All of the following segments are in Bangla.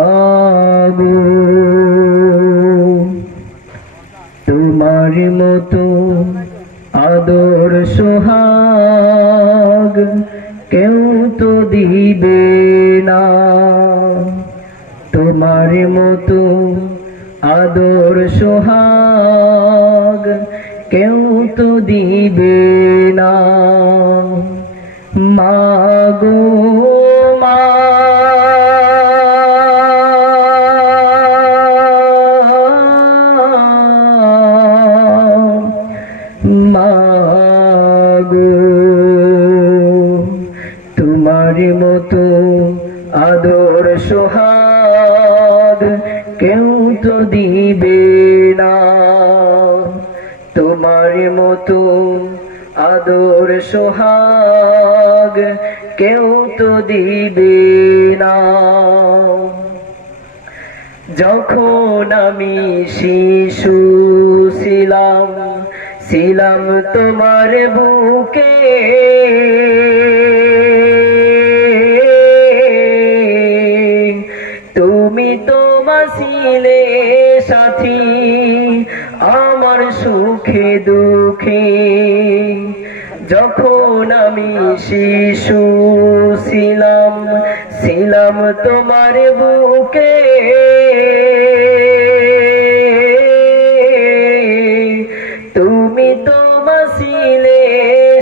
মাগো তোমার মতো আদর সোহাগ কেউ তো দিবে না, তোমার মতো আদর সোহাগ কেউ তো দিবে না। মাগো মা মাগো তোমার মতো আদর সোহাগ কেউ তো দিবে না, তোমার মতো আদর সোহাগ কেউ তো দিবে না। যখন আমি শিশু ছিলাম তোমার বুকে, তুমি তোমার ছিলে সাথী আমার সুখে দুঃখে। যখন আমি শিশু ছিলাম তোমার বুকে, তুমি তোমার ছিলে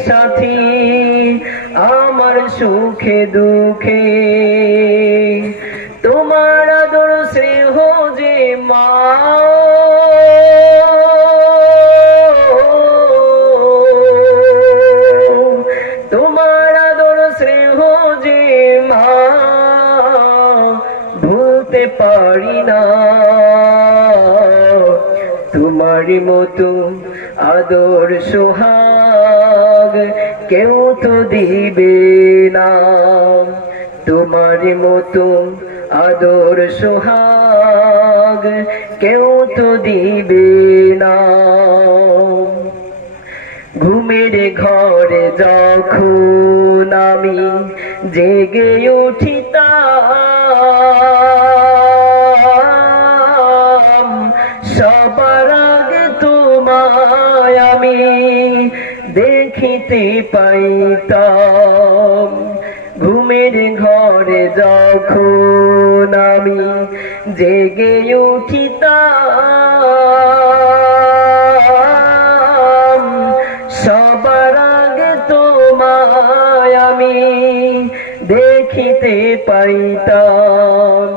সাথী আমার সুখে দুঃখে। তোমার আদর স্নেহ যে মা, তোমার আদর স্নেহ যে মা ভুলতে পারি না। তোমার মতো আদর সোহাগ কেউ তো দিবে না, তোমার মতো আদর সোহাগ কেউ তো দিবে না। ঘুমের ঘরে যখন আমি জেগে উঠিতাম, সবার আগে তোমায় আমি দেখিতে পাইতাম। ঘুমের ঘরে যখন আমি জেগে উঠিতাম, সবার আগে তোমায় আমি দেখিতে পাইতাম।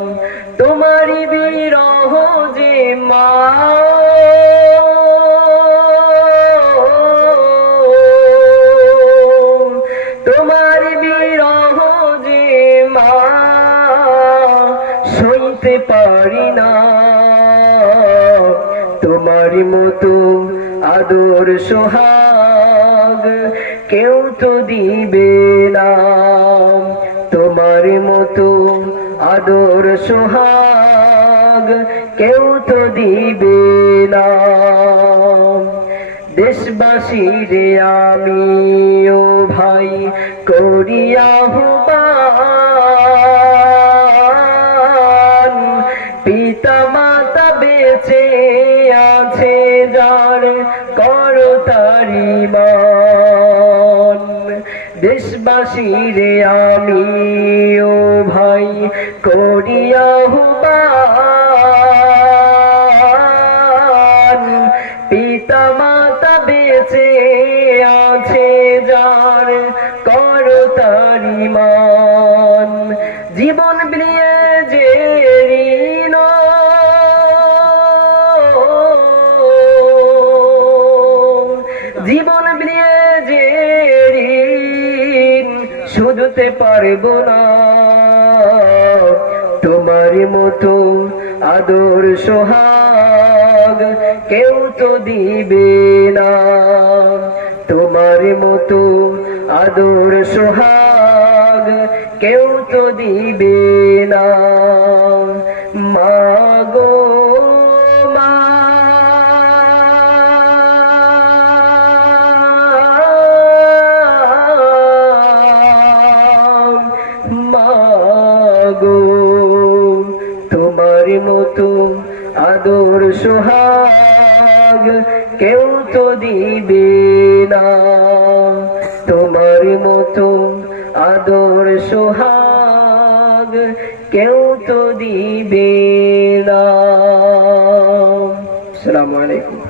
তোমারই বিরহ যে মা, তোমার বিরহ যে মা সইতে পারি না। তোমার মতো আদর সোহাগ কেউ তো দিবে না, তোমার মতো আদর সোহাগ কেউ তো দিবে না। দেশবাসী রে আমি ও ভাই করি আহ্বান, পিতা মাতা বেঁচে আছে যার করো তারি মান। দেশবাসী রে আমি ও ভাই করি আহ্বান, পিতা মাতা বেঁচে আছে যার করো তারি মান। জীবন বিলিয়ে যে ঋণ, জীবন বিলিয়ে যে ঋণ শুধতে পারবো না। তোমার মতো আদর সোহাগ কেউ তো দিবে না, তোমার মতো আদর সোহাগ কেউ তো দিবে না। মাগো আদর সোহাগ কেউ তো দিবে না, তোমার মতো আদর সোহাগ কেউ তো দিবে না। আসসালামু আলাইকুম।